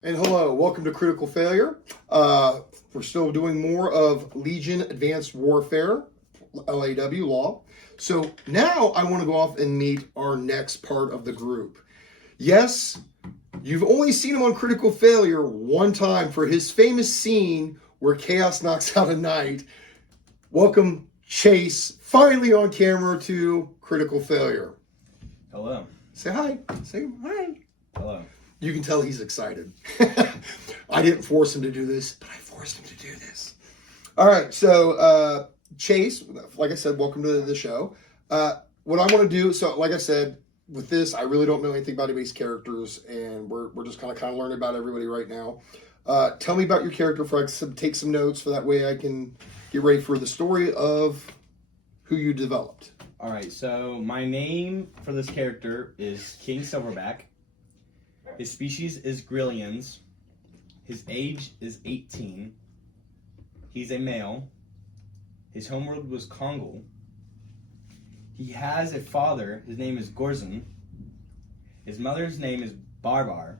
And hello, welcome to Critical Failure. We're still doing more of Legion Advanced Warfare, L.A.W. Law. So now I want to go off and meet our next part of the group. Yes, you've only seen him on Critical Failure one time for his famous scene where Chaos knocks out a knight. Welcome, Chase, finally on camera to Critical Failure. Hello. Say hi. Say hi. Hello. You can tell he's excited. I didn't force him to do this, but I forced him to do this. All right, so Chase, like I said, welcome to the show. What I want to do, so like I said, with this, I really don't know anything about anybody's characters, and we're just kind of learning about everybody right now. Tell me about your character before I take some notes, so that way I can get ready for the story of who you developed. All right, so my name for this character is King Silverback. His species is Grillians. His age is 18. He's a male. His homeworld was Kongal. He has a father. His name is Gorzin. His mother's name is Barbar.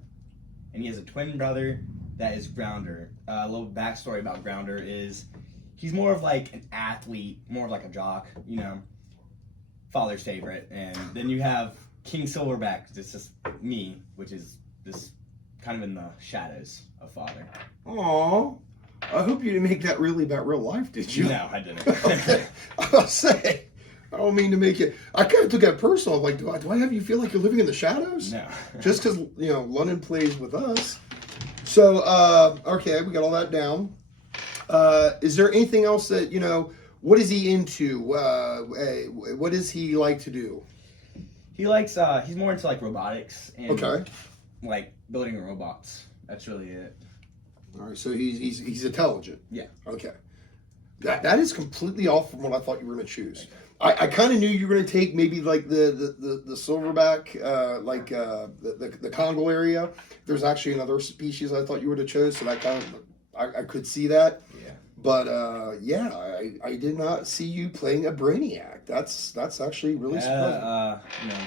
And he has a twin brother that is Grounder. A little backstory about Grounder is he's more of like an athlete, more of like a jock, you know, father's favorite. And then you have King Silverback, it's just me, which is just kind of in the shadows of father. Aww. I hope you didn't make that really about real life, did you? No, I didn't. Okay. I'll say, I don't mean to make it, I kind of took that personal. Like, do I have you feel like you're living in the shadows? No. Just because, you know, London plays with us. So, okay, we got all that down. Is there anything else that, you know, what is he into? What does he like to do? He likes, he's more into like robotics and Okay. like building robots. That's really it. All right, so he's intelligent. Yeah. Okay. That is completely off from what I thought you were going to choose. I kind of knew you were going to take maybe like the silverback, the Congo area. There's actually another species I thought you would have chose, so that kind of I could see that. Yeah. But I did not see you playing a brainiac. That's actually really surprising. You know,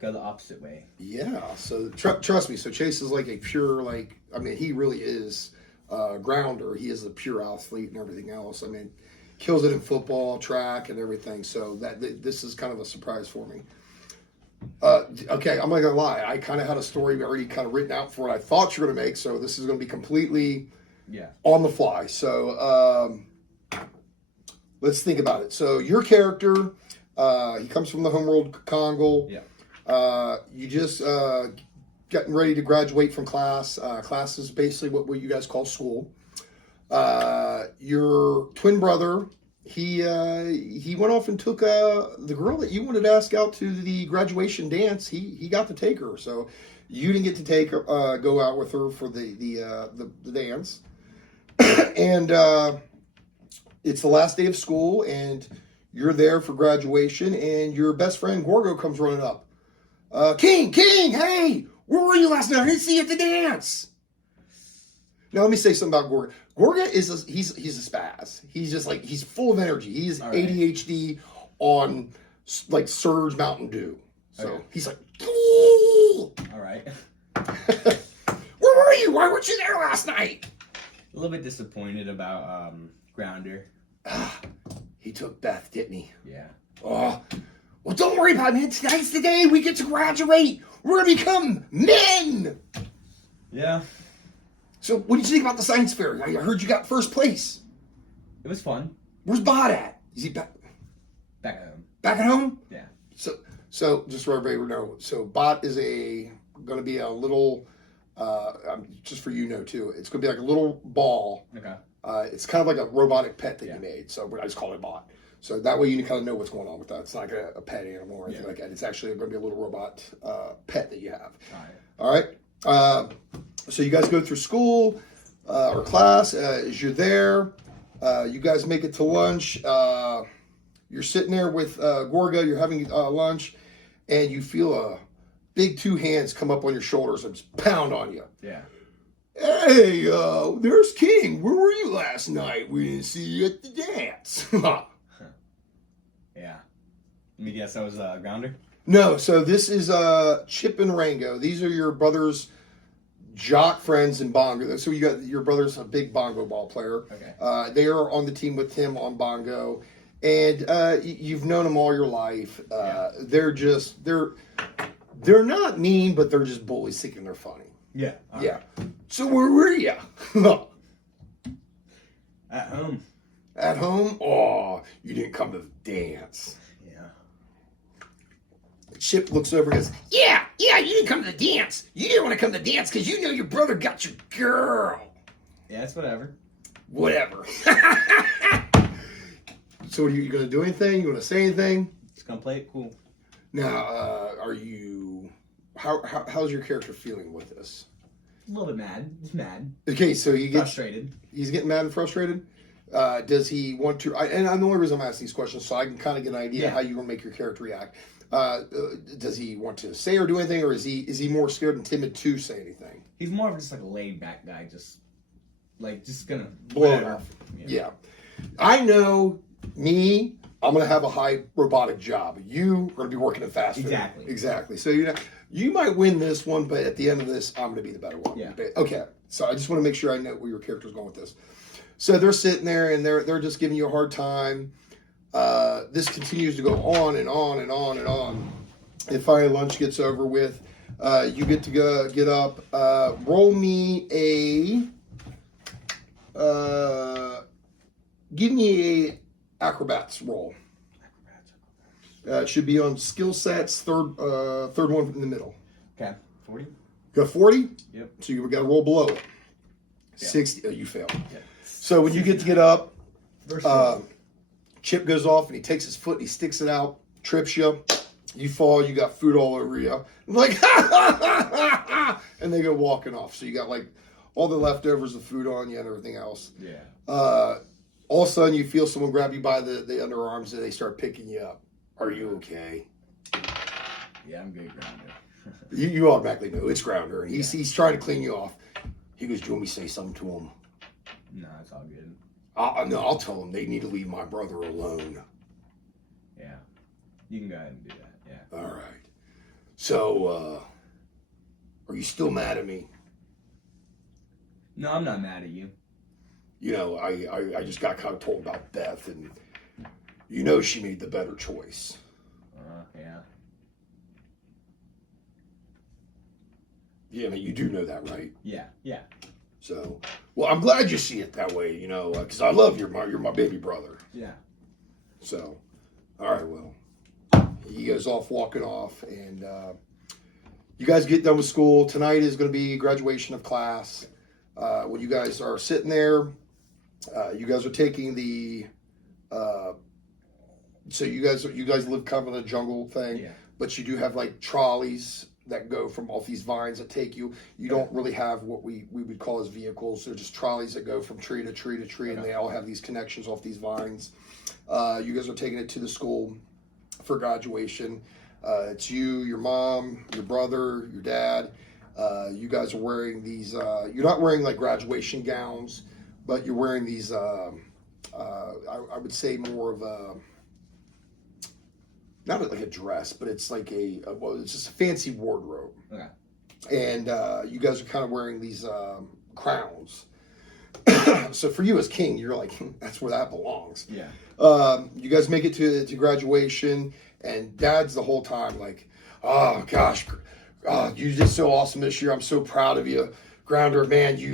go the opposite way. Yeah. So trust me. So Chase is like a pure he really is grounder. He is a pure athlete and everything else. I mean, kills it in football, track, and everything. So this is kind of a surprise for me. Okay, I'm not gonna lie. I kind of had a story already kind of written out for what I thought you were gonna make. So this is gonna be completely on the fly. So let's think about it. So your character, he comes from the homeworld Kongal. Yeah. You just getting ready to graduate from class. Class is basically what you guys call school. Your twin brother, he went off and took the girl that you wanted to ask out to the graduation dance. He got to take her, so you didn't get to take her, go out with her for the dance. And it's the last day of school, and you're there for graduation, and your best friend Gorgo comes running up. King, hey, where were you last night? I didn't see you at the dance. Now let me say something about Gorga. Gorga is he's a spaz. He's just like, he's full of energy. He's right. ADHD on like Surge Mountain Dew. So okay. He's like, ooh! All right. Where were you? Why weren't you there last night? A little bit disappointed about Grounder. He took Beth, didn't he? Yeah. Oh, well, don't worry about it, man. Tonight's the day we get to graduate. We're gonna become men. Yeah. So, what did you think about the science fair? I heard you got first place. It was fun. Where's Bot at? Is he back? Back at home. Back at home? Yeah. So just so everybody would know, so Bot is going to be a little, just for you know too, it's going to be like a little ball. Okay. It's kind of like a robotic pet that you made, so I just call it Bot. So that way you kind of know what's going on with that. It's not like a pet animal or anything like that. It's actually going to be a little robot pet that you have. All right. So you guys go through school or class. As you're there, you guys make it to lunch. You're sitting there with Gorga. You're having lunch, and you feel a big two hands come up on your shoulders and just pound on you. Yeah. Hey, there's King. Where were you last night? We didn't see you at the dance. Yeah. Let me guess, that was Grounder? No, so this is Chip and Rango. These are your brothers jock friends in bongo. So you got your brother's a big bongo ball player. Okay. They are on the team with him on bongo, and you've known them all your life. They're not mean, but they're just bullies thinking they're funny. Yeah. Yeah. So where were you? At home. At home? Oh, you didn't come to the dance. Yeah. Chip looks over and goes, yeah, you didn't come to the dance. You didn't want to come to the dance because you know your brother got your girl. Yeah, it's whatever. Whatever. So are you going to do anything? You want to say anything? Just gonna play it cool. Now, how's your character feeling with this? A little bit mad. He's mad. Okay, so Frustrated. He's getting mad and frustrated. Does he want to? And the only reason I'm asking these questions so I can kind of get an idea how you're going to make your character react. Does he want to say or do anything, or is he more scared and timid to say anything? He's more of just like a laid back guy, just gonna blow it off. Yeah. I know me. I'm gonna have a high robotic job. You are gonna be working in fast food. Exactly. So you might win this one, but at the end of this, I'm gonna be the better one. Yeah. Okay. So I just want to make sure I know where your character's going with this. So they're sitting there and they're just giving you a hard time. This continues to go on and on and on and on. And finally, lunch gets over with. You get to get up. Roll me give me a acrobats roll. It should be on skill sets, third one in the middle. Okay, 40. Got 40? Yep. So you got to roll below it. Yeah. 60. Oh, you failed. Yep. So when you get up, Chip goes off and he takes his foot and he sticks it out, trips you. You fall, you got food all over you. I'm like, ha, ha, ha, ha, ha, and they go walking off. So you got like all the leftovers of food on you and everything else. Yeah. All of a sudden you feel someone grab you by the underarms and they start picking you up. Are you okay? Yeah, I'm good, Grounder. you automatically know it's Grounder. He's trying to clean you off. He goes, do you want me to say something to him? No, it's all good. No, I'll tell them they need to leave my brother alone. Yeah. You can go ahead and do that. Yeah. All right. So, are you still mad at me? No, I'm not mad at you. You know, I just got kind of told about Beth, and you know she made the better choice. Yeah. Yeah, I mean, you do know that, right? Yeah. So, well, I'm glad you see it that way, you know, because I love you're my baby brother. Yeah. So, all right, well, he goes off walking off, and you guys get done with school. Tonight is going to be graduation of class. When you guys are sitting there, you guys are taking the. So you guys live kind of in a jungle thing, but you do have like trolleys that go from off these vines that take you. You don't really have what we would call as vehicles. They're just trolleys that go from tree to tree to tree, and they all have these connections off these vines. You guys are taking it to the school for graduation. It's you, your mom, your brother, your dad. You guys are wearing these. You're not wearing like graduation gowns, but you're wearing these. I would say more of a. Not like a dress, but it's like it's just a fancy wardrobe. Okay. And you guys are kind of wearing these crowns. So for you as king, you're like, that's where that belongs. Yeah. You guys make it to graduation, and Dad's the whole time like, oh gosh, you did so awesome this year. I'm so proud of you, Grounder. Man, you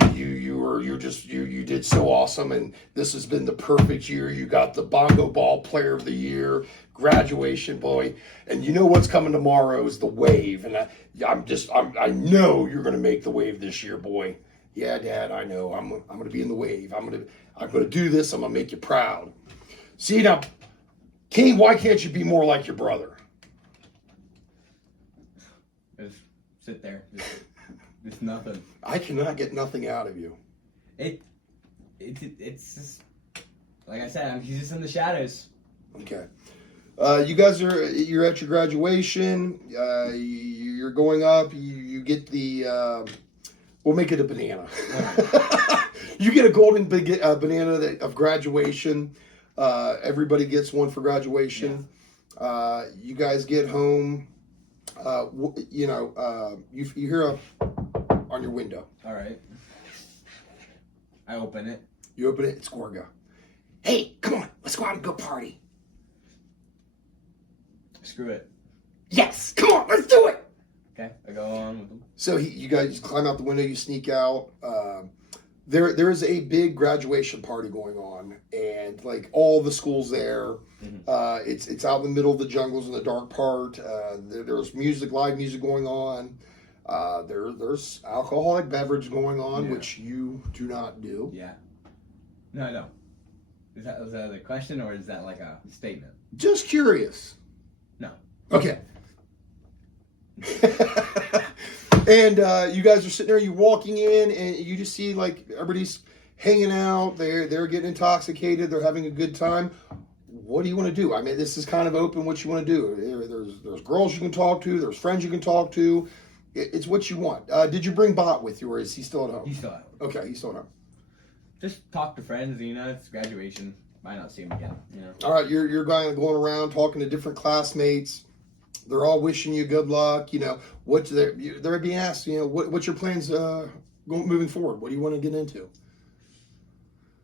did so awesome, and this has been the perfect year. You got the bongo ball player of the year, graduation boy, and you know what's coming tomorrow is the wave, and I know you're gonna make the wave this year, boy. Yeah, Dad, I know. I'm gonna be in the wave. I'm gonna do this. I'm gonna make you proud. See now, King, why can't you be more like your brother? Just sit there. Just nothing. I cannot get nothing out of you. It's just like I said. He's just in the shadows. Okay. You're at your graduation. You're going up. You get the. We'll make it a banana. You get a golden banana of graduation. Everybody gets one for graduation. Yeah. You guys get home. You hear a. on your window. All right. I open it. You open it, it's Gorga. Hey, come on, let's go out and go party. Screw it. Yes, come on, let's do it. Okay, I go on with them. So you guys climb out the window, you sneak out. There is a big graduation party going on, and like all the schools there. Mm-hmm. It's out in the middle of the jungles in the dark part. There's music, live music going on. There's alcoholic beverage going on, which you do not do. Yeah. No, I don't. Was that a question or is that like a statement? Just curious. No. Okay. And you guys are sitting there, you walking in, and you just see like everybody's hanging out. They're getting intoxicated. They're having a good time. What do you want to do? I mean, this is kind of open. What you want to do? There's girls you can talk to. There's friends you can talk to. It's what you want. Did you bring Bot with you, or is he still at home? He's still out. Okay, he's still at home. Just talk to friends. It's graduation. Might not see him again. All right, you're going around talking to different classmates. They're all wishing you good luck. What they're being asked. What's your plans moving forward? What do you want to get into?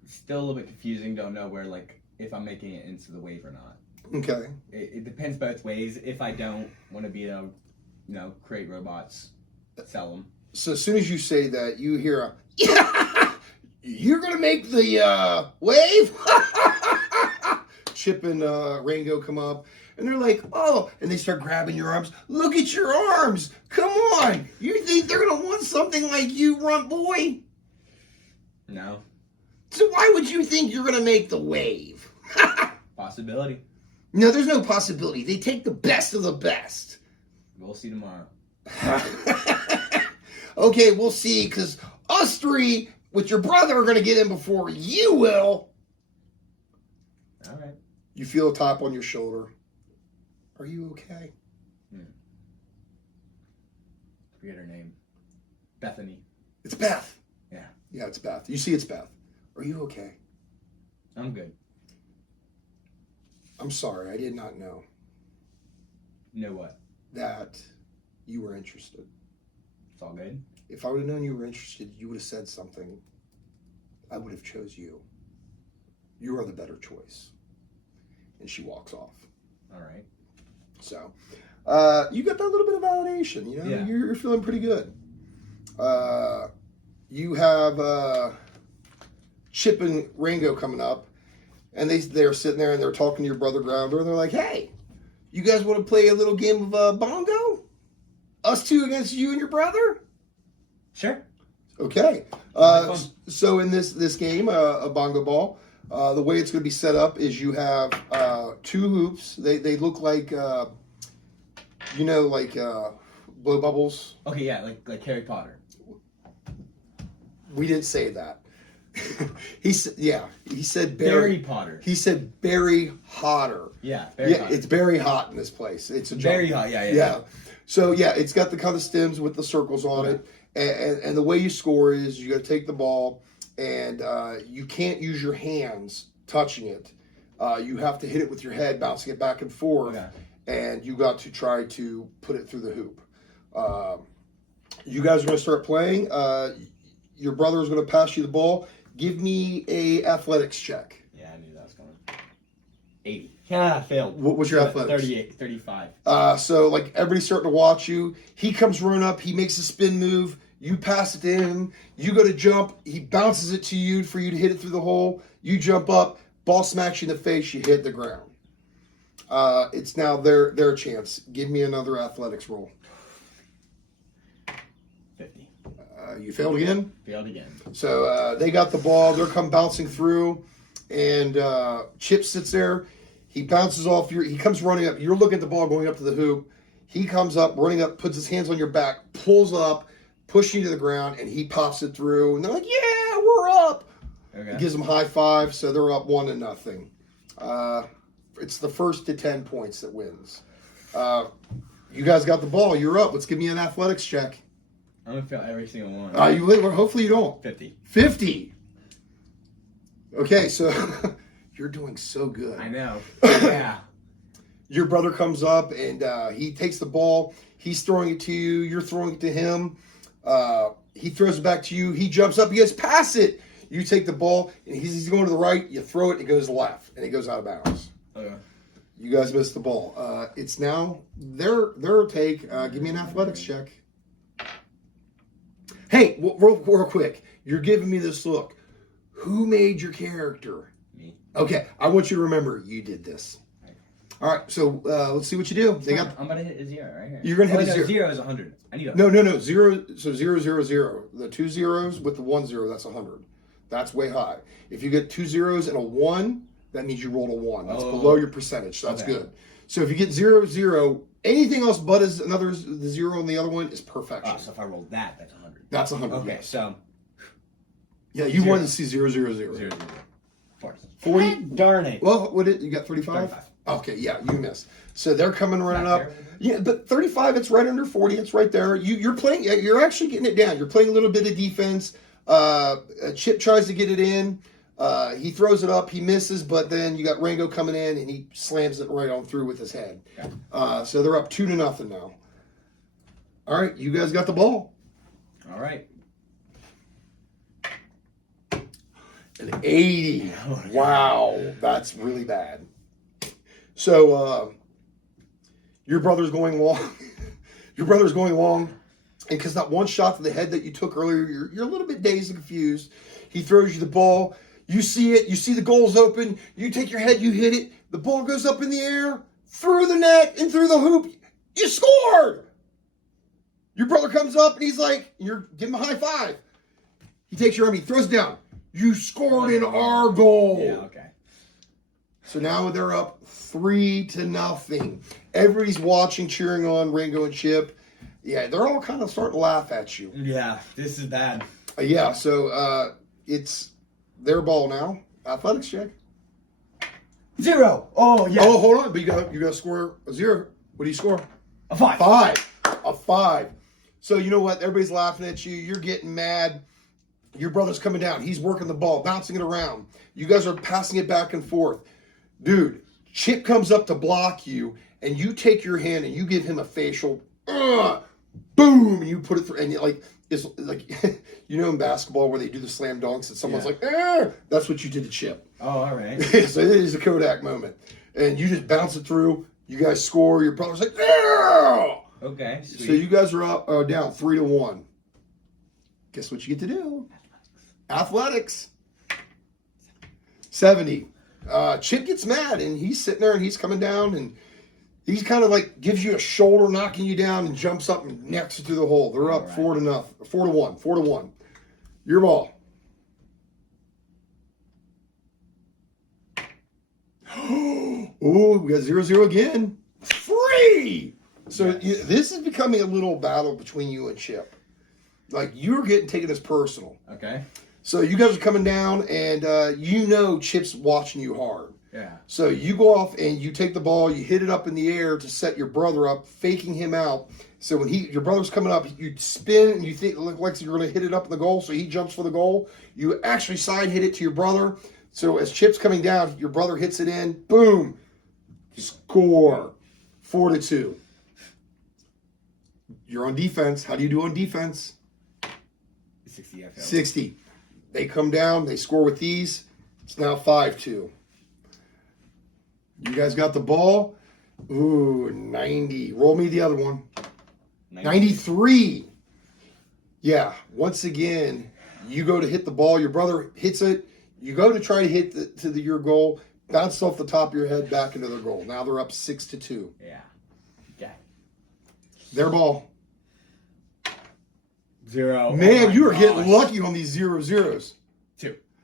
It's still a little bit confusing. Don't know where if I'm making it into the wave or not. Okay. It depends both ways. If I don't want to be create robots, sell them. So as soon as you say that, you hear you're gonna make the wave. Chip and Rango come up. And they're like, oh, and they start grabbing your arms. Look at your arms. Come on. You think they're going to want something like you, runt boy? No. So why would you think you're going to make the wave? Possibility. No, there's no possibility. They take the best of the best. We'll see tomorrow. Okay, we'll see, because us three with your brother are going to get in before you will. All right. You feel a tap on your shoulder. Are you okay? Forget her name. Bethany. It's Beth. Yeah. Yeah, it's Beth. You see it's Beth. Are you okay? I'm good. I'm sorry. I did not know. Know what? That you were interested. It's all good. If I would have known you were interested, you would have said something. I would have chose you. You are the better choice. And she walks off. All right. So, you got that little bit of validation. Yeah. You're feeling pretty good. You have Chip and Rango coming up, and they're sitting there and they're talking to your brother Grounder, and they're like, "Hey, you guys want to play a little game of bongo? Us two against you and your brother?" Sure. Okay. So in this game, a bongo ball. The way it's going to be set up is you have two hoops. They look like, blow bubbles. Okay, yeah, like Harry Potter. We didn't say that. He said Barry Potter. He said Barry Hotter. Yeah, Barry Potter. It's very hot in this place. It's a very hot. Yeah. So it's got the kind of stems with the circles on it, and the way you score is you got to take the ball. And you can't use your hands touching it. You have to hit it with your head, bouncing it back and forth. Okay. And you got to try to put it through the hoop. You guys are going to start playing. Your brother is going to pass you the ball. Give me a athletics check. Yeah, I knew that was coming. 80. Yeah, I failed. What was your athletics? 38, 35. So everybody's starting to watch you. He comes running up. He makes a spin move. You pass it to him. You go to jump. He bounces it to you for you to hit it through the hole. You jump up. Ball smacks you in the face. You hit the ground. It's now their chance. Give me another athletics roll. 50. You failed again? Failed again. So they got the ball. They're come bouncing through. And Chip sits there. He bounces off. He comes running up. You're looking at the ball going up to the hoop. He comes up, running up, puts his hands on your back, pulls up, pushing you to the ground, and he pops it through. And they're like, yeah, we're up. Okay. He gives them a high five, so they're up 1-0. It's the first to 10 points that wins. You guys got the ball. You're up. Let's give me an athletics check. I'm going to fail every single one. Hopefully you don't. 50. 50. Okay, so you're doing so good. I know. Yeah. Your brother comes up, and he takes the ball. He's throwing it to you. You're throwing it to him. He throws it back to you. He jumps up. He goes, pass it. You take the ball, and he's going to the right. You throw it. It goes left, and it goes out of bounds. Okay. You guys missed the ball. It's now their take. Give me an athletics check. Hey, real quick. You're giving me this look. Who made your character? Me. Okay, I want you to remember you did this. All right, so let's see what you do. I'm about to hit a 0 right here. You're gonna hit a 0. 0 is 100. I need a... No. 0. So 0, 0, 0. The 2 zeros with the 1 0, that's 100. That's way high. If you get 2 zeros and a 1, that means you rolled a 1. That's below your percentage, so that's good. So if you get 0, 0, anything else but is the 0 on the other one is perfection. So if I roll that, that's 100. That's 100. Okay, yes. so... Yeah, you wanted to see 0, 0, 0. 0, 0. 40. Darn it. Well, you got 35? 35. Okay, yeah, you missed. So they're coming running up. Yeah, but 35, it's right under 40. It's right there. You're playing. You're actually getting it down. You're playing a little bit of defense. Chip tries to get it in. He throws it up. He misses, but then you got Rango coming in, and he slams it right on through with his head. Okay. So they're up 2-0 now. All right, you guys got the ball. All right. An 80. Wow, that's really bad. So your brother's going long. Your brother's going long, and because that one shot to the head that you took earlier, you're a little bit dazed and confused. He throws you the ball. You see it. You see the goal's open. You take your head. You hit it. The ball goes up in the air, through the net, and through the hoop. You scored. Your brother comes up, and he's like, you're giving him a high five. He takes your arm. He throws it down. You scored in our goal. Yeah, okay. So now they're up 3-0. Everybody's watching, cheering on Rango and Chip. Yeah, they're all kind of starting to laugh at you. Yeah, this is bad. So it's their ball now. Athletics check. 0. Oh, yeah. Oh, hold on. But you got to score a 0. What do you score? A 5. A 5. So you know what? Everybody's laughing at you. You're getting mad. Your brother's coming down. He's working the ball, bouncing it around. You guys are passing it back and forth. Dude, Chip comes up to block you, and you take your hand and you give him a facial, boom, and you put it through. And it's like, you know, in basketball where they do the slam dunks and someone's like, that's what you did to Chip. Oh, all right. So it is a Kodak moment. And you just bounce it through. You guys score. Your brother's like, yeah! Okay, sweet. So you guys are up down 3-1. Guess what you get to do? Athletics. 70. Chip gets mad, and he's sitting there, and he's coming down, and he's kind of like gives you a shoulder, knocking you down, and jumps up and knocks you through the hole. They're up 4-1. Your ball. Oh, we got 0-0 again. 3. So this is becoming a little battle between you and Chip. Like, you're getting taken as personal. Okay. So you guys are coming down, and you know Chip's watching you hard. Yeah. So you go off and you take the ball, you hit it up in the air to set your brother up, faking him out. So when your brother's coming up, you spin and you think it looks like you're going to hit it up in the goal. So he jumps for the goal. You actually side hit it to your brother. So as Chip's coming down, your brother hits it in. Boom. Score. 4-2. You're on defense. How do you do on defense? 60. 60. They come down. They score with these. It's now 5-2. You guys got the ball. Ooh, 90. Roll me the other one. 93. Yeah. Once again, you go to hit the ball. Your brother hits it. You go to try to hit your goal. Bounce off the top of your head back into their goal. Now they're up 6-2. Yeah. Okay. Their ball. 0. Man, you are getting lucky on these 0-0s.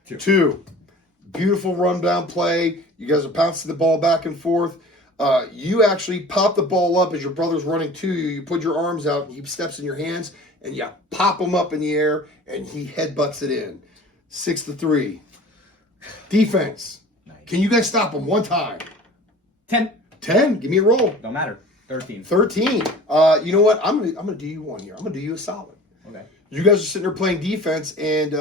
2. Beautiful rundown play. You guys are bouncing the ball back and forth. You actually pop the ball up as your brother's running to you. You put your arms out, and he steps in your hands, and you pop him up in the air, and he headbutts it in. 6-3. Defense. Nice. Can you guys stop him one time? 10. 10. Give me a roll. Don't matter. 13. 13. You know what? I'm gonna do you one here. I'm gonna do you a solid. Okay. You guys are sitting there playing defense, and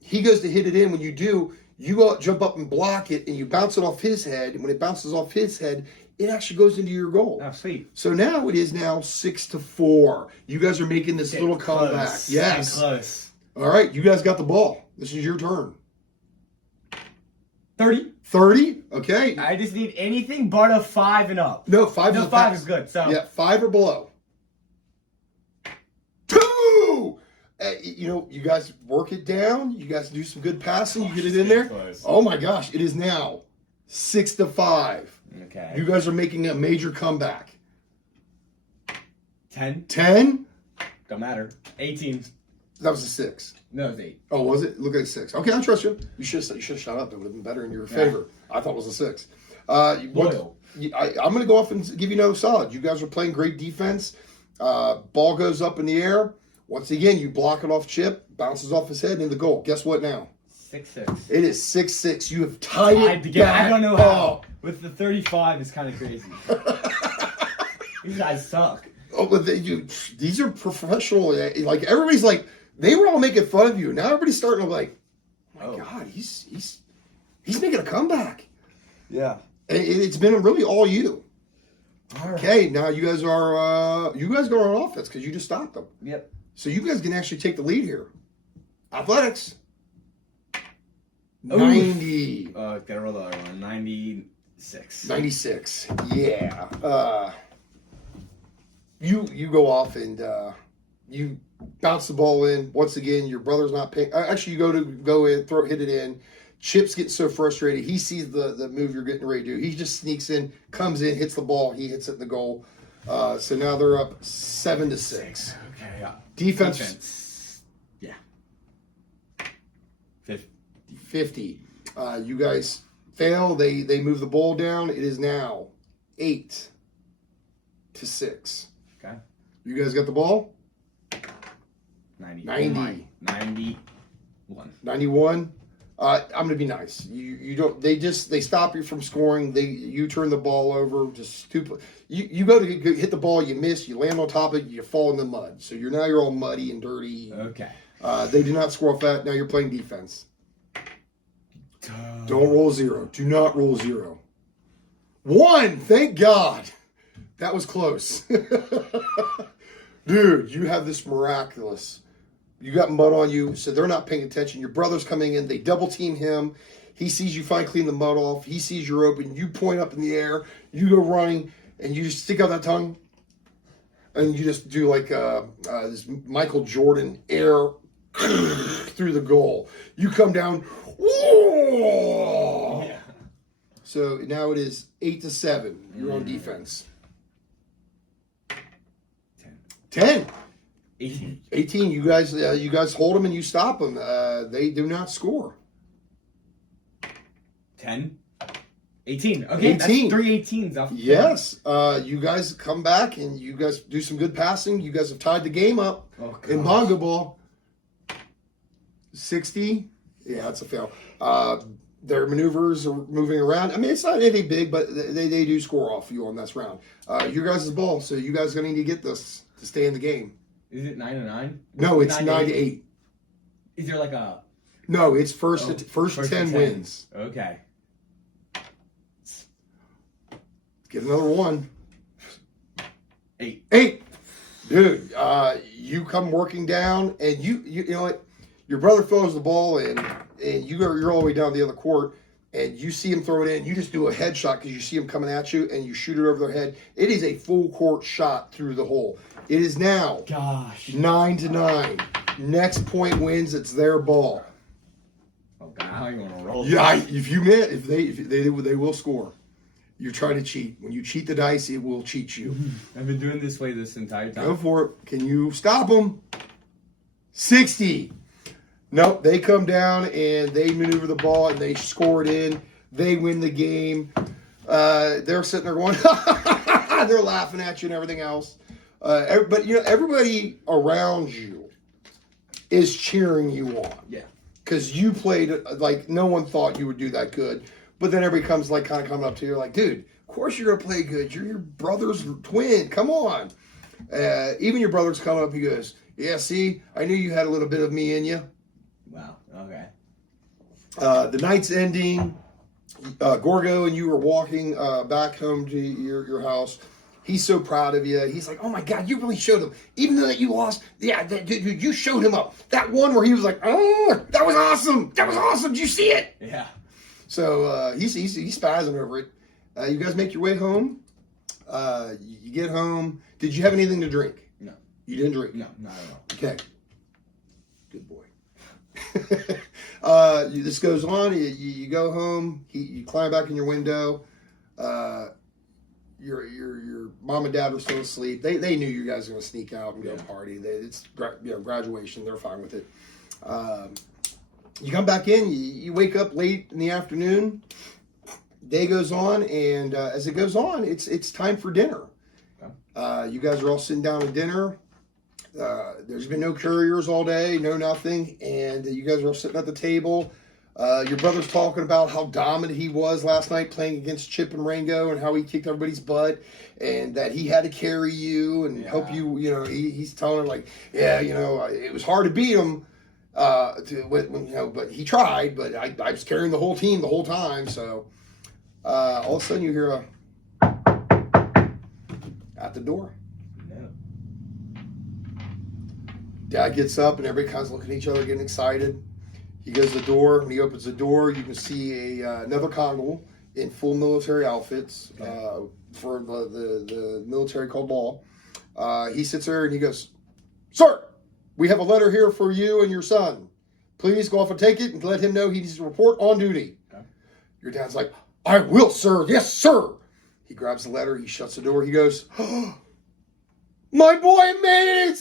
he goes to hit it in. When you do, you go jump up and block it, and you bounce it off his head. And when it bounces off his head, it actually goes into your goal. Oh, sweet. So now it is now 6-4. You guys are making this little comeback. Close. Yes. Close. All right, you guys got the ball. This is your turn. 30. 30. Okay. I just need anything but a 5 and up. No, 5 No, is a 5 pass. is good. So Yeah, 5 or below. 2. You guys work it down. You guys do some good passing. You get it in there. Close. Oh my gosh! It is now 6-5. Okay. You guys are making a major comeback. 10. 10. Don't matter. 18. That was a 6. No, it's 8. Oh, was it? Look at a 6. Okay, I trust you. You should have shut up. It would have been better in your favor. I thought it was a 6. I'm going to go off and give you no solid. You guys are playing great defense. Ball goes up in the air. Once again, you block it off Chip, bounces off his head into the goal. Guess what now? 6-6. It is 6-6. You have tied it Together. back. I don't know how. With the 35, it's kind of crazy. These guys suck. Oh, but these are professional. Like everybody's like, they were all making fun of you. Now everybody's starting to like, oh my God, he's making a comeback. Yeah. It's been really all you. All right. Okay, now you guys go on offense because you just stopped them. Yep. So you guys can actually take the lead here. Athletics. 90. Gotta roll the other one. 96. 96. Yeah. You go off and you bounce the ball in. Once again, your brother's not paying. Actually, you go in, hit it in. Chip's getting so frustrated. He sees the move you're getting ready to do. He just sneaks in, comes in, hits the ball. He hits it in the goal. So now they're up 7-6. Okay, yeah. Defense. Yeah. 50. You guys fail. They move the ball down. It is now 8-6. Okay. You guys got the ball? 90. 91. 91. I'm gonna be nice. You don't. They stop you from scoring. You turn the ball over. Just stupid. You go to hit the ball. You miss. You land on top of it. You fall in the mud. So you're all muddy and dirty. Okay. They do not score off that. Now you're playing defense. Don't roll 0. Do not roll 0. 1. Thank God. That was close. Dude, you have this miraculous. You got mud on you, so they're not paying attention. Your brother's coming in. They double team him. He sees you finally clean the mud off. He sees you're open. You point up in the air. You go running, and you just stick out that tongue, and you just do like this Michael Jordan air through the goal. You come down. Whoa! Yeah. So now it is 8-7. You're on defense. 10. 18. 18. You guys hold them and you stop them. They do not score. 10. 18. Okay, 18. that's 3 18s off. Yes. You guys come back and you guys do some good passing. You guys have tied the game up in bongo ball. 60. Yeah, that's a fail. Their maneuvers are moving around. I mean, it's not anything big, but they do score off you on this round. Your guys' ball, so you guys are going to need to get this to stay in the game. Is it 9-9? No, it's 9-8. Is there like a... No, it's first 10 wins. Okay. Get another 1. 8. 8. Dude, you come working down, and you know what? Your brother throws the ball in, and you're all the way down the other court, and you see him throw it in. You just do a headshot because you see him coming at you, and you shoot it over their head. It is a full court shot through the hole. It is now 9-9. Next point wins. It's their ball. Oh God, how are you gonna roll? Yeah, if they will score. You're trying to cheat. When you cheat the dice, it will cheat you. I've been doing this way this entire time. Go for it. Can you stop them? 60. Nope. They come down and they maneuver the ball and they score it in. They win the game. They're sitting there going, they're laughing at you and everything else. But everybody around you is cheering you on. Yeah. Because you played like no one thought you would do that good. But then everybody comes kind of coming up to you like, dude, of course you're gonna play good. You're your brother's twin. Come on. Even your brother's coming up. He goes, yeah. See, I knew you had a little bit of me in you. Wow. Okay. The night's ending. Gorgo and you are walking back home to your house. He's so proud of you. He's like, oh my God, you really showed him. Even though that you lost, yeah, dude, you showed him up. That one where he was like, oh, that was awesome. That was awesome. Did you see it? Yeah. So he's spazzing over it. You guys make your way home. You get home. Did you have anything to drink? No. You didn't drink? No, not at all. Okay. Good boy. This goes on. You go home. You climb back in your window. Your mom and dad were still asleep. They knew you guys were going to sneak out and go party. It's graduation. They're fine with it. You come back in. You wake up late in the afternoon. Day goes on, and as it goes on, it's time for dinner. You guys are all sitting down at dinner. There's been no couriers all day, no nothing, and you guys are all sitting at the table. Your brother's talking about how dominant he was last night playing against Chip and Rango and how he kicked everybody's butt and that he had to carry you and help you. He's telling her like, it was hard to beat him, but he tried, but I was carrying the whole team the whole time. So all of a sudden you hear a at the door. Dad gets up and everybody kind of looking at each other, getting excited. He goes to the door. When he opens the door, you can see another congal in full military outfits for the military called Law. He sits there and he goes, "Sir, we have a letter here for you and your son. Please go off and take it and let him know he needs to report on duty." Okay. Your dad's like, "I will, sir. Yes, sir." He grabs the letter. He shuts the door. He goes, "Oh, my boy made it.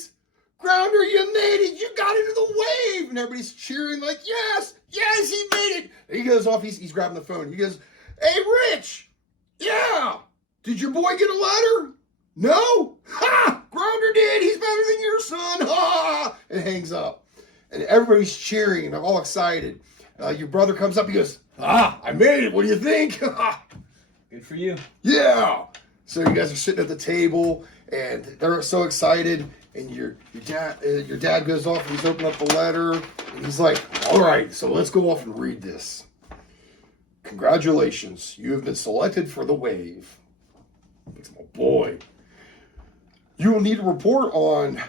Grounder, you made it. You got into the wave." And everybody's cheering like, yes, he made it. And he goes off. He's grabbing the phone. He goes, "Hey, Rich. Yeah. Did your boy get a letter?" "No." "Ha! Grounder did. He's better than your son." Ha! And hangs up. And everybody's cheering and I'm all excited. Your brother comes up. He goes, "I made it. What do you think?" Good for you. Yeah. So you guys are sitting at the table and they're so excited. And your dad goes off and he's opening up the letter and he's like, "All right, so let's go off and read this. Congratulations, you have been selected for the wave. It's my boy. You will need to report on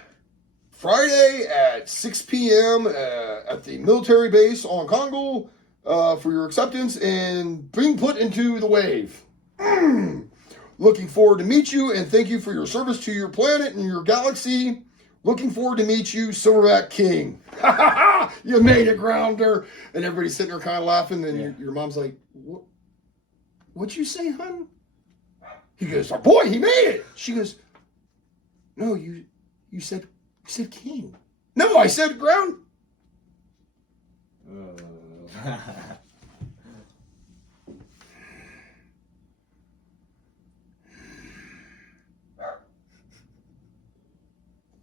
Friday at 6 p.m. At the military base on Congo for your acceptance and being put into the wave. Looking forward to meet you and thank you for your service to your planet and your galaxy. Looking forward to meet you, Silverback King." You made it, Grounder. And everybody's sitting there kind of laughing. And your mom's like, "What'd you say, hon?" He goes, "Our boy, he made it." She goes, "No, you said King." "No, I said Ground."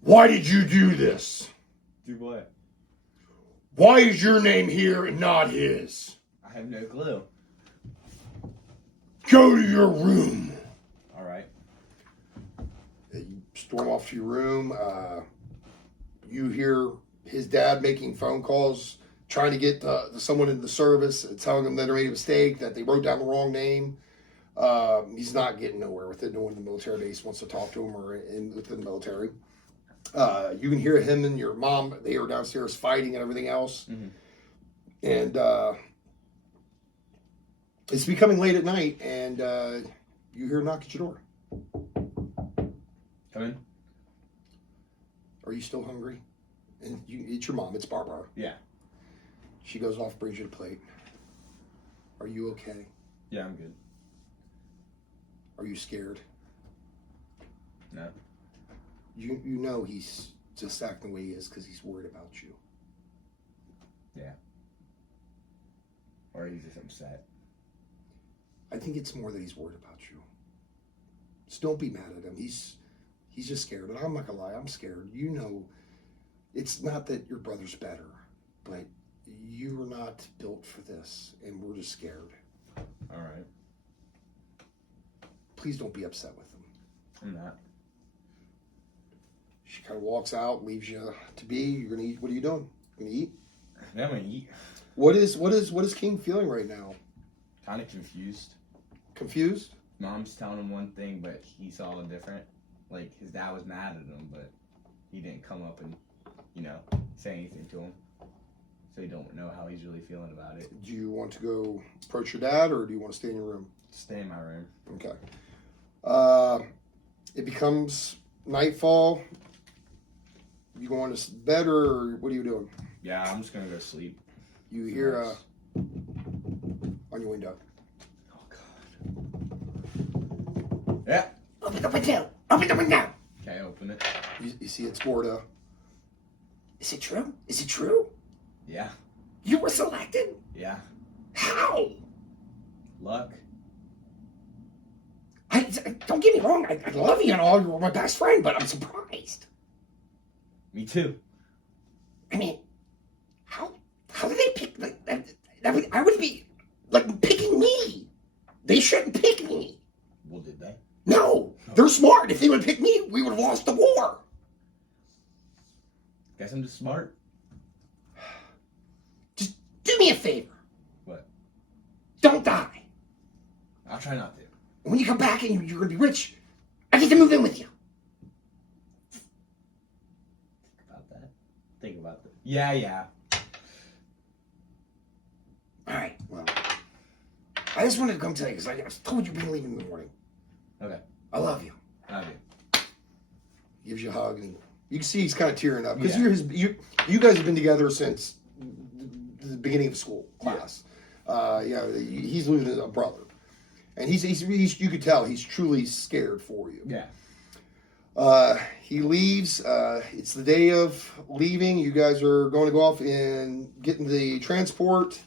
"Why did you do this?" Do what? "Why is your name here and not his?" I have no clue. "Go to your room." All right. You storm off to your room. You hear his dad making phone calls, trying to get someone in the service, telling them that they made a mistake, that they wrote down the wrong name. He's not getting nowhere with it. No one in the military base wants to talk to him or within the military. You can hear him and your mom, they are downstairs fighting and everything else. Mm-hmm. And it's becoming late at night, and you hear a knock at your door. Come in. Are you still hungry? And it's your mom, it's Barbara. Yeah. She goes off, brings you a plate. Are you okay? Yeah, I'm good. Are you scared? No. You know he's just acting the way he is because he's worried about you. Yeah. Or he's just upset. I think it's more that he's worried about you. Just don't be mad at him. He's just scared. And I'm not gonna lie, I'm scared. You know, it's not that your brother's better, but you are not built for this, and we're just scared. All right. Please don't be upset with him. I'm not. She kind of walks out, leaves you to be. You're gonna eat. What are you doing? Gonna eat? Yeah, I'm gonna eat. What is King feeling right now? Kind of confused. Confused? Mom's telling him one thing, but he saw it different. Like, his dad was mad at him, but he didn't come up and, say anything to him. So you don't know how he's really feeling about it. Do you want to go approach your dad, or do you want to stay in your room? Stay in my room. Okay. It becomes nightfall. You going to bed, or what are you doing? Yeah, I'm just gonna go sleep. You hear on your window. Oh God. Yeah. Open the window! Open the window! Okay, open it. You see it's Gorda. Is it true? Is it true? Yeah. You were selected? Yeah. How? Luck. Don't get me wrong, I love you and all, you were my best friend, but I'm surprised. Me too. I mean, how did they pick, I would be, picking me. They shouldn't pick me. Well, did they? No, they're smart. If they would pick me, we would have lost the war. Guess I'm just smart. Just do me a favor. What? Don't die. I'll try not to. When you come back and you're going to be rich, I get to move in with you. Think about that. Yeah. All right, well, I just wanted to come tell you because I told you we're leaving in the morning. Okay. I love you. Love you. Gives you a hug, and you can see he's kind of tearing up because Yeah. you guys have been together since the beginning of school class. He's losing a brother, and he's you could tell he's truly scared for you. Yeah. He leaves. It's the day of leaving. You guys are going to go off and get in the transport.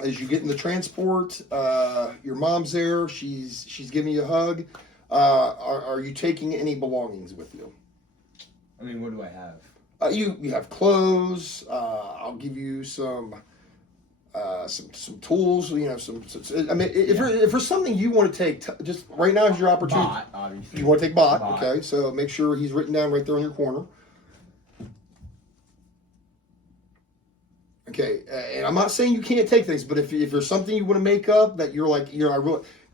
As you get in the transport, your mom's there. She's giving you a hug. Are you taking any belongings with you? I mean, what do I have? You have clothes. I'll give you some tools. I mean, if there's something you want to take, just right now is your opportunity. Bot, obviously. You want to take Bot, Bot. okay? So make sure he's written down right there in your corner. Okay, and I'm not saying you can't take things, but if there's something you want to make up that you're like,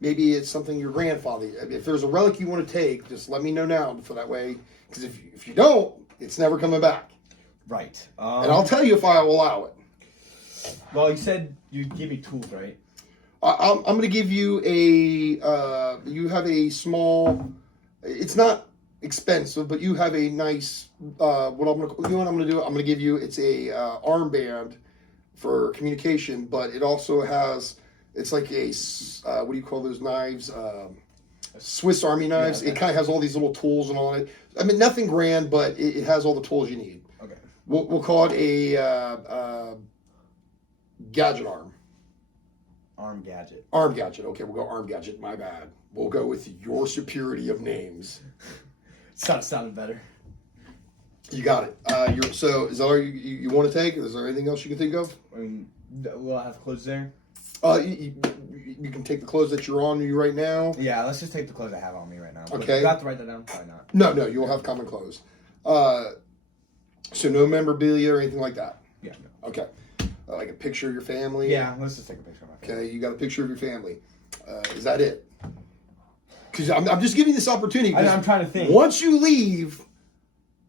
maybe it's something your grandfather. If there's a relic you want to take, just let me know now for that way. Because if you don't, it's never coming back. Right. And I'll tell you if I will allow it. Well, you said you'd give me tools, right? I'm going to give you you have a small, it's not expensive, but you have a nice, I'm going to do? I'm going to give you, it's a armband for communication, but it also has, it's like a, what do you call those knives? Swiss Army knives. Yeah, okay. It kind of has all these little tools and all that. I mean, nothing grand, but it has all the tools you need. Okay. We'll call it a gadget arm. Arm gadget. Arm gadget. Okay, we'll go arm gadget. My bad. We'll go with your superiority of names. Sounded better. You got it. So is that all you want to take? Is there anything else you can think of? I mean, will I have clothes there? You can take the clothes that you're on you right now. Yeah, let's just take the clothes I have on me right now. Okay. Do I have to write that down? Probably not. No, you'll have common clothes. So no memorabilia or anything like that. Yeah. No. Okay. Like a picture of your family. Yeah, let's just take a picture of my family. Okay, you got a picture of your family. Is that it? Because I'm just giving you this opportunity. I'm trying to think. Once you leave,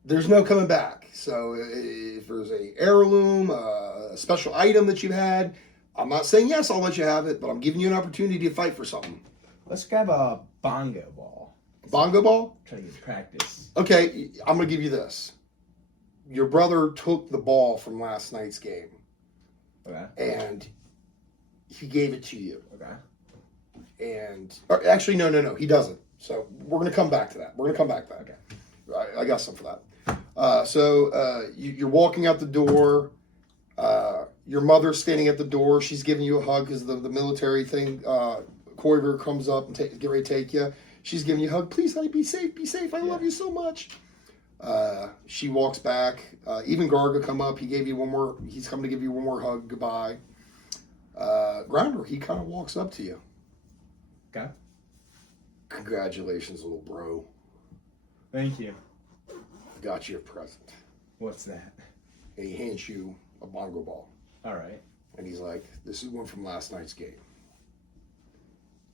there's no coming back. So if there's a heirloom, a special item that you had, I'm not saying yes, I'll let you have it, but I'm giving you an opportunity to fight for something. Let's grab a bongo ball. Bongo ball? Try to get practice. Okay, I'm going to give you this. Your brother took the ball from last night's game. Okay. And he gave it to you. Okay. Or actually, no, he doesn't. So we're going to come back to that. Okay. I got some for that. So you're walking out the door. Your mother's standing at the door. She's giving you a hug because the military thing. Coiver comes up and get ready to take you. She's giving you a hug. Please, honey, be safe. Be safe. I love you so much. She walks back. Even Garga come up. He's coming to give you one more hug. Goodbye. Grounder, he kind of walks up to you. Okay. Congratulations, little bro. Thank you. I got you a present. What's that? And he hands you a bongo ball. All right. And he's like, this is one from last night's game.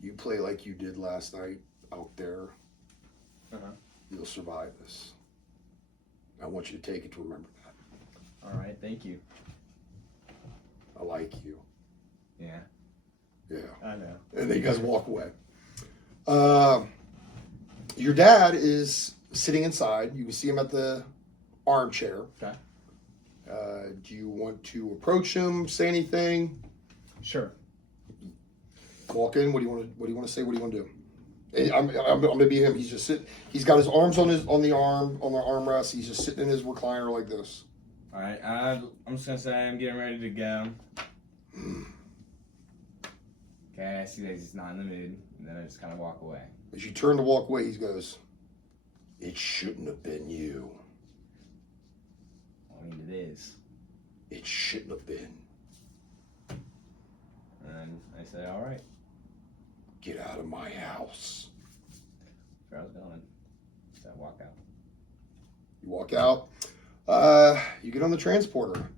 You play like you did last night out there, you'll survive this. I want you to take it to remember that. All right, thank you. I like you. Yeah. Yeah. I know. And then you guys walk away. Your dad is sitting inside. You can see him at the armchair. Okay. Do you want to approach him, say anything? Sure. Walk in. What do you want to say? What do you want to do? I'm gonna be him. He's just sitting. He's got his arms on the armrest. He's just sitting in his recliner like this. All right. I'm just gonna say I'm getting ready to go. Okay. I see that he's not in the mood, and then I just kind of walk away. As you turn to walk away, he goes, "It shouldn't have been you. I mean, it is. It shouldn't have been. And I say, all right. Get out of my house." Where I was going. So I walk out. You walk out. You get on the transporter.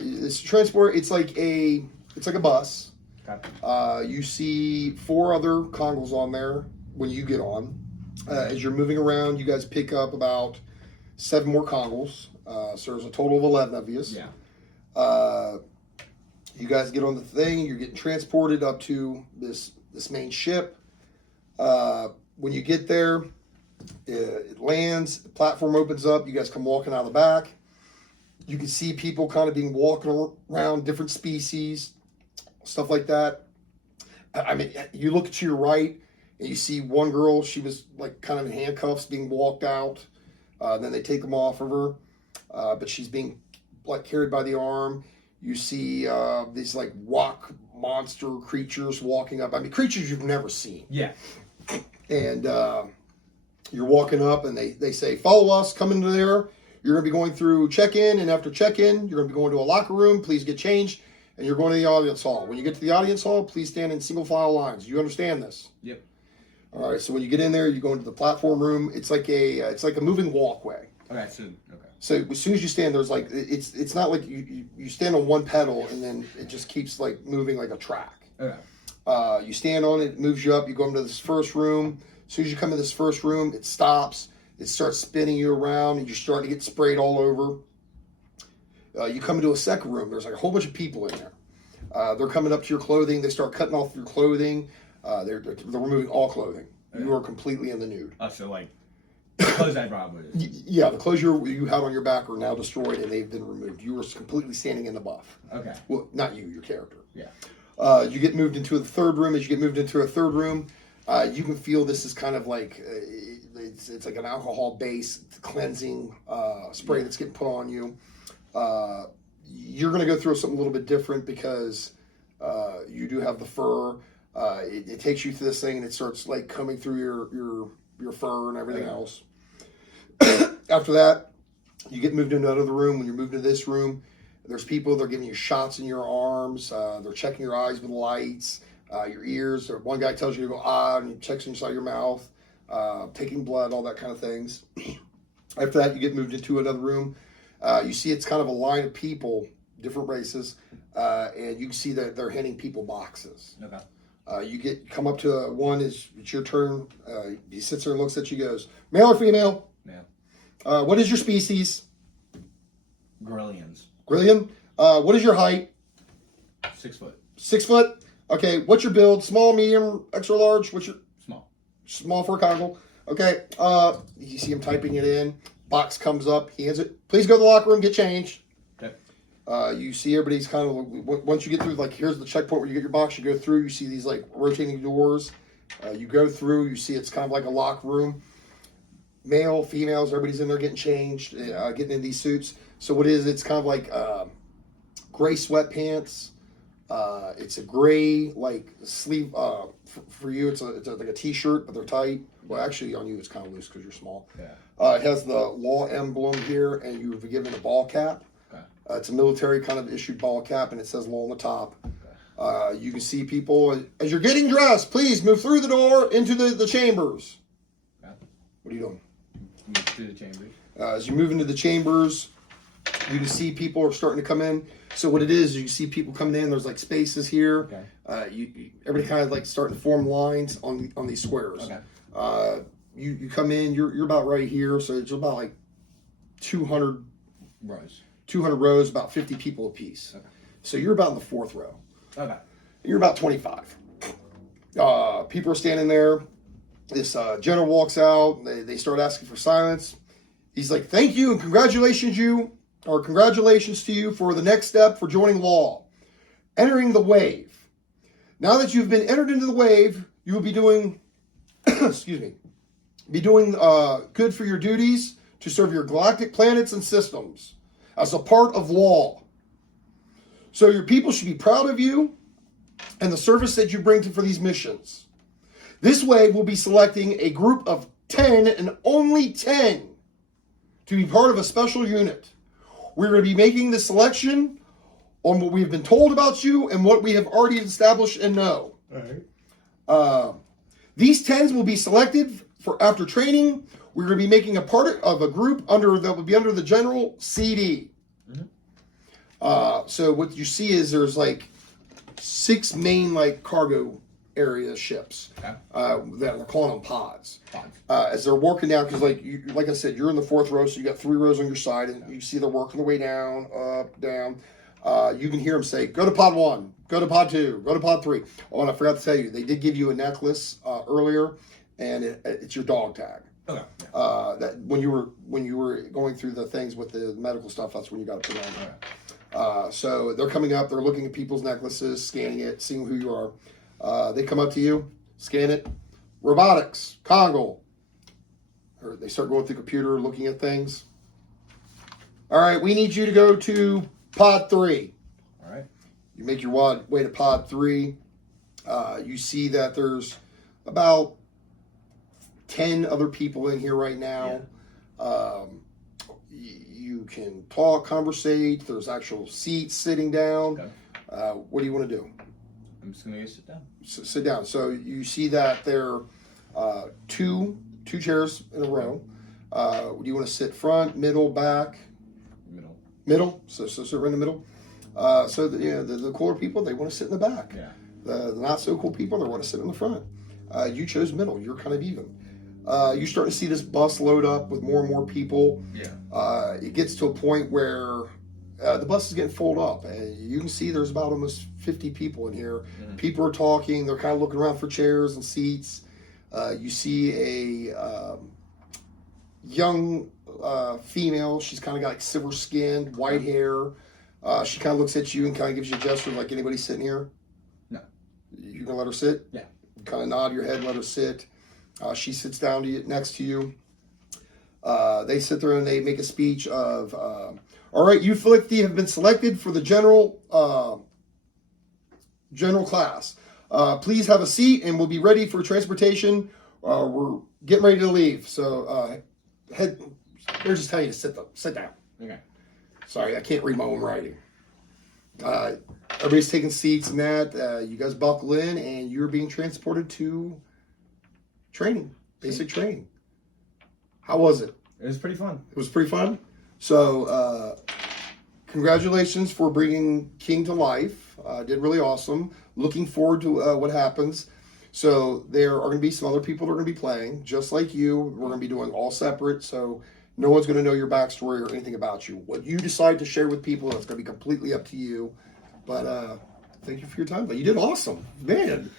This transporter, it's like a bus. Okay. You see 4 other Congos on there when you get on. As you're moving around, you guys pick up about 7 more Congos. So there's a total of 11 of you. Yeah. You guys get on the thing. You're getting transported up to this main ship. When you get there, it lands. The platform opens up. You guys come walking out of the back. You can see people kind of being walking around, different species, stuff like that. I mean, you look to your right and you see one girl. She was like kind of in handcuffs, being walked out. Then they take them off of her, but she's being like carried by the arm. You see these like rock monster creatures walking up. I mean, creatures you've never seen. Yeah. And you're walking up, and they say, "Follow us. Come into there. You're going to be going through check-in, and after check-in, you're going to be going to a locker room. Please get changed, and you're going to the audience hall. When you get to the audience hall, please stand in single file lines. You understand this?" Yep. All right. So when you get in there, you go into the platform room. It's like a moving walkway. Okay. So as soon as you stand, there's like it's not like you stand on one pedal and then it just keeps like moving like a track. Okay. You stand on it, it moves you up. You go into this first room. As soon as you come in this first room, it stops. It starts spinning you around, and you're starting to get sprayed all over. You come into a second room. There's like a whole bunch of people in there. They're coming up to your clothing. They start cutting off your clothing. They're removing all clothing. Okay. You are completely in the nude. So like the clothes I brought with it. Yeah, the clothes you had on your back are now destroyed, and they've been removed. You are completely standing in the buff. Okay. Well, not you, your character. Yeah. You get moved into the third room. As you get moved into a third room, you can feel this is kind of like it's like an alcohol-based cleansing spray that's getting put on you. You're going to go through something a little bit different because you do have the fur. It takes you to this thing, and it starts like coming through your fur and everything else. After that, you get moved into another room. When you're moved into this room, there's people. They're giving you shots in your arms. They're checking your eyes with lights, your ears. Or one guy tells you to go and he checks inside your mouth, taking blood, all that kind of things. After that, you get moved into another room. You see it's kind of a line of people, different races, and you can see that they're handing people boxes. Okay. You come up to one. It's your turn. He sits there and looks at you. Goes, "Male or female?" Male. What is your species? Grillions. Grillion. What is your height? 6 foot. 6 foot. Okay. What's your build? Small, medium, extra large? What's your Small. small for a Congo? Okay. You see him typing it in. Box comes up. He hands it. Please go to the locker room. Get changed. Okay. You see everybody's kind of once you get through, like here's the checkpoint where you get your box. You go through. You see these like rotating doors. You go through. You see it's kind of like a locker room. Male, females, everybody's in there getting changed, getting in these suits. So what is it's kind of like gray sweatpants. It's a gray like sleeve. For you, it's like a t-shirt, but they're tight. Well, actually, on you, it's kind of loose because you're small. Yeah. It has the law emblem here, and you've been given a ball cap. Okay. It's a military kind of issued ball cap, and it says law on the top. Okay. You can see people as you're getting dressed. Please move through the door into the chambers. Okay. What are you doing? Move through the chambers. As you move into the chambers, You can see people are starting to come in. So what it is, you can see people coming in. There's like spaces here. Okay. Everybody kind of like starting to form lines on these squares. Okay. You come in. You're about right here. So it's about like 200 Rows. 200 rows, about 50 people apiece. Okay. So you're about in the fourth row. Okay. You're about 25. People are standing there. This general walks out. They start asking for silence. He's like, "Thank you and congratulations to you for the next step for joining law, entering the wave. Now that you've been entered into the wave, you will be doing, good for your duties to serve your galactic planets and systems as a part of law. So your people should be proud of you and the service that you bring for these missions. This wave will be selecting a group of 10 and only 10 to be part of a special unit. We're going to be making the selection on what we've been told about you and what we have already established and know. All right. These 10s will be selected for after training. We're going to be making a part of a group that will be under the general CD. Mm-hmm. So what you see is there's like 6 main like cargo area ships. Okay. That they're calling them pods. Pods. As they're working down, because like I said, you're in the fourth row, so you got 3 rows on your side, and you see they're working their way down, up, down. You can hear them say, "Go to pod 1, go to pod 2, go to pod 3." Oh, and I forgot to tell you, they did give you a necklace earlier, and it's your dog tag. Okay. That when you were going through the things with the medical stuff, that's when you got to put on. Okay. So they're coming up, they're looking at people's necklaces, scanning it, seeing who you are. They come up to you, scan it. Robotics, Congo. Or they start going through the computer, looking at things. All right, we need you to go to pod 3. All right. You make your way to pod 3. You see that there's about 10 other people in here right now. Yeah. You can talk, conversate. There's actual seats sitting down. Okay. What do you want to do? I'm just gonna go sit down. Sit down. So you see that there are two chairs in a row. Do you want to sit front, middle, back? Middle. So sit right in the middle. So the cooler people, they want to sit in the back. Yeah. The not so cool people, they want to sit in the front. You chose middle. You're kind of even. You start to see this bus load up with more and more people. Yeah. It gets to a point where the bus is getting filled up. You can see there's about almost 50 people in here. Mm-hmm. People are talking. They're kind of looking around for chairs and seats. You see a young female. She's kind of got like silver skin, white hair. She kind of looks at you and kind of gives you a gesture like, "Anybody sitting here?" No. You gonna let her sit? Yeah. You kind of nod your head, let her sit. She sits down next to you. They sit there and they make a speech of, "All right, you 50 have been selected for the general class. Please have a seat and we'll be ready for transportation. We're getting ready to leave." So they're just telling you to sit down. Okay. Sorry, I can't read my own writing. Everybody's taking seats and that. You guys buckle in and you're being transported to training, basic training. How was it? It was pretty fun. It was pretty fun. So, congratulations for bringing King to life. Did really awesome. Looking forward to what happens. So there are going to be some other people that are going to be playing, just like you. We're going to be doing all separate, so no one's going to know your backstory or anything about you. What you decide to share with people, it's going to be completely up to you. But thank you for your time. But you did awesome, man.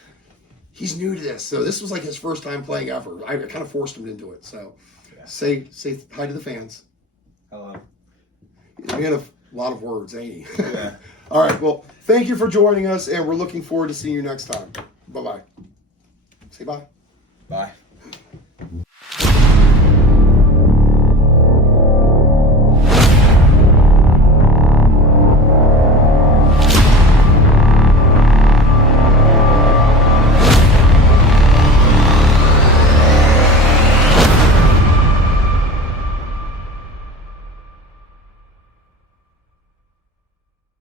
He's new to this, so this was like his first time playing ever. I kind of forced him into it. So say hi to the fans. Hello. He's a man of a lot of words, ain't he? Yeah. All right. Well, thank you for joining us, and we're looking forward to seeing you next time. Bye-bye. Say bye. Bye.